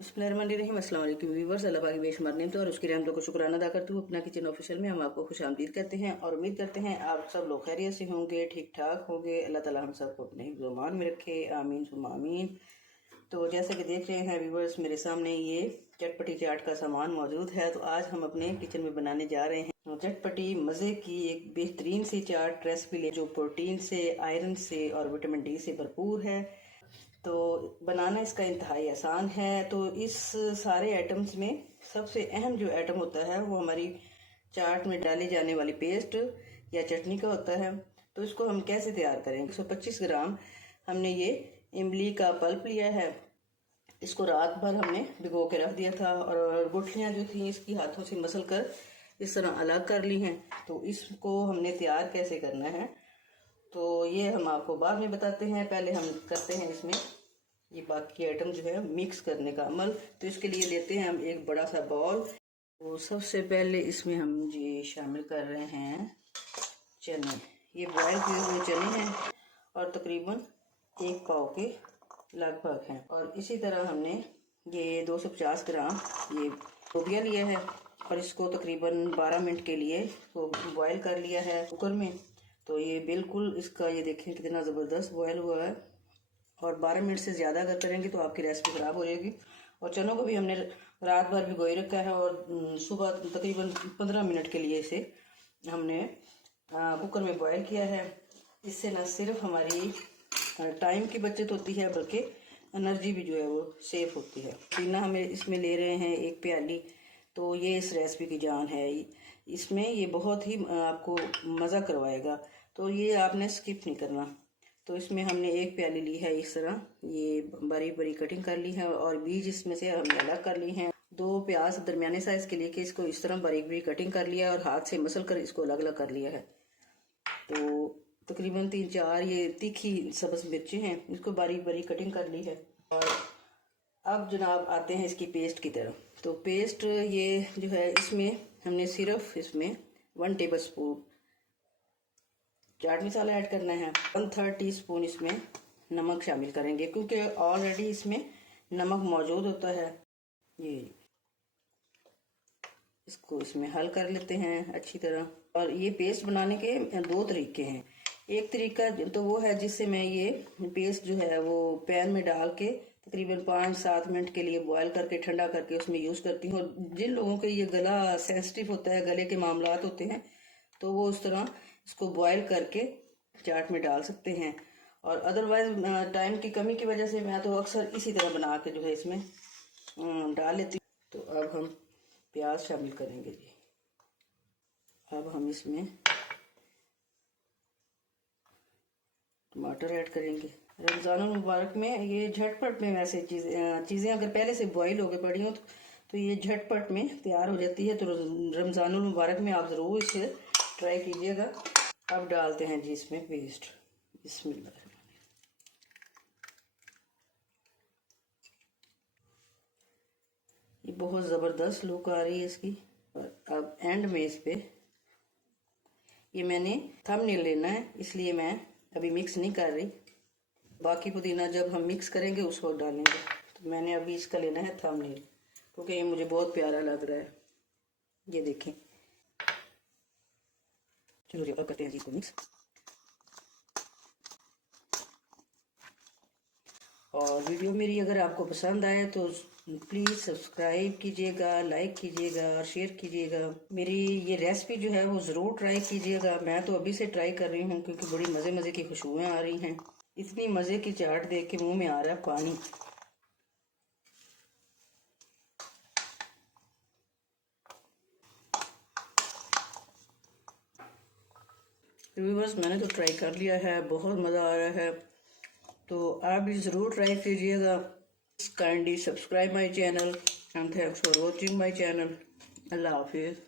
बिस्मिल्लाहिर्रहमानिर्रहीम। अस्सलाम वालेकुम व्यूअर्स, अल्लाह पाक की बेशुमार नेमतों और उसकी रहमतों को शुक्राना अदा करती हूँ। अपना किचन ऑफिशियल में हम आपको खुशामदीद कहते हैं और उम्मीद करते हैं आप सब लोग खैरियत से होंगे, ठीक ठाक होंगे। अल्लाह ताला हम सबको अपने हिफ्ज़-ओ-मान में रखे, आमीन सुम्मा आमीन। तो जैसा कि देख रहे हैं व्यूअर्स, मेरे सामने ये चटपटी चाट का सामान मौजूद है। तो आज हम अपने किचन में बनाने जा रहे हैं चटपटी मज़े की एक बेहतरीन सी चाट रेसिपी जो प्रोटीन से, आयरन से और विटामिन डी से भरपूर है। तो बनाना इसका इंतहाई आसान है। तो इस सारे आइटम्स में सबसे अहम जो आइटम होता है वो हमारी चाट में डाली जाने वाली पेस्ट या चटनी का होता है। तो इसको हम कैसे तैयार करेंगे। 125 ग्राम हमने ये इमली का पल्प लिया है। इसको रात भर हमने भिगो के रख दिया था और गुठलियाँ जो थी इसकी हाथों से मसल कर इस तरह अलग कर ली हैं। तो इसको हमने तैयार कैसे करना है तो ये हम आपको बाद में बताते हैं। पहले हम करते हैं इसमें ये बाकी आइटम जो है मिक्स करने का अमल। तो इसके लिए लेते हैं हम एक बड़ा सा बाउल। तो सबसे पहले इसमें हम ये शामिल कर रहे हैं चने। ये बॉयल किए हुए चने हैं और तकरीबन 1 पाव के लगभग हैं। और इसी तरह हमने ये 250 ग्राम ये लोबिया लिया है और इसको तकरीबन 12 मिनट के लिए तो बॉयल कर लिया है कुकर में। तो ये बिल्कुल इसका ये देखें कितना ज़बरदस्त बॉयल हुआ है। और 12 मिनट से ज़्यादा अगर करेंगे तो आपकी रेसिपी ख़राब हो जाएगी। और चनों को भी हमने रात भर भिगोए रखा है और सुबह तकरीबन 15 मिनट के लिए इसे हमने कुकर में बॉयल किया है। इससे न सिर्फ हमारी टाइम की बचत होती है बल्कि एनर्जी भी जो है वो सेफ होती है। पीना हमें इसमें ले रहे हैं 1 प्याली। तो ये इस रेसिपी की जान है। इसमें ये बहुत ही आपको मज़ा करवाएगा। तो ये आपने स्किप नहीं करना। तो इसमें हमने 1 प्याली ली है इस तरह, ये बारीक बारीक कटिंग कर ली है और बीज इसमें से हमने अलग कर ली हैं। 2 प्याज दरमियाने साइज के लिए कि इसको इस तरह बारीक बारीक कटिंग कर लिया और हाथ से मसल कर इसको अलग अलग कर लिया है। तो तकरीबन 3-4 ये तीखी सब्ज़ मिर्चें हैं, इसको बारीक बारीक कटिंग कर ली है। और अब जनाब आते हैं इसकी पेस्ट की तरफ। तो पेस्ट ये जो है इसमें हमने सिर्फ इसमें 1 table spoon chaat masala add करना है। 1/3 टीस्पून इसमें नमक शामिल करेंगे क्योंकि ऑलरेडी इसमें नमक मौजूद होता है। ये इसको इसमें हल कर लेते हैं अच्छी तरह। और ये पेस्ट बनाने के 2 तरीके हैं। एक तरीका तो वो है जिससे मैं ये पेस्ट जो है वो पैन में डाल के तकरीबन 5-7 मिनट के लिए बॉयल करके ठंडा करके उसमें यूज़ करती हूँ। जिन लोगों के ये गला सेंसिटिव होता है, गले के मामलात होते हैं, तो वो उस तरह इसको बॉयल करके चाट में डाल सकते हैं। और अदरवाइज टाइम की कमी की वजह से मैं तो अक्सर इसी तरह बना के जो है इसमें डाल लेती हूँ। तो अब हम प्याज शामिल करेंगे जी। अब हम इसमें टमाटर ऐड करेंगे। रमज़ान मुबारक में ये झटपट में वैसे चीज़ें अगर पहले से बॉईल होकर पड़ी हो तो ये झटपट में तैयार हो जाती है। तो रमज़ान मुबारक में आप ज़रूर इसे ट्राई कीजिएगा। अब डालते हैं जी इसमें पेस्ट। बिस्मिल्लाह। ये बहुत ज़बरदस्त लुक आ रही है इसकी। और अब एंड में इस पे ये मैंने थंबनेल लेना है इसलिए मैं अभी मिक्स नहीं कर रही। बाकी पुदीना जब हम मिक्स करेंगे उस वक्त डालेंगे। तो मैंने अभी इसका लेना है थंबनेल क्योंकि ये मुझे बहुत प्यारा लग रहा है। ये देखें। चलो अब करते हैं जी इसको मिक्स। और वीडियो मेरी अगर आपको पसंद आए तो प्लीज़ सब्सक्राइब कीजिएगा, लाइक कीजिएगा और शेयर कीजिएगा। मेरी ये रेसिपी जो है वो ज़रूर ट्राई कीजिएगा। मैं तो अभी से ट्राई कर रही हूँ क्योंकि बड़ी मज़े मज़े की खुशबुएं आ रही हैं। इतनी मज़े की चाट देख के मुंह में आ रहा है पानी। व्यूअर्स, मैंने तो ट्राई कर लिया है, बहुत मज़ा आ रहा है। तो आप भी ज़रूर ट्राई कीजिएगा। Kindly subscribe my channel and thanks for watching my channel. अल्लाह हाफिज़।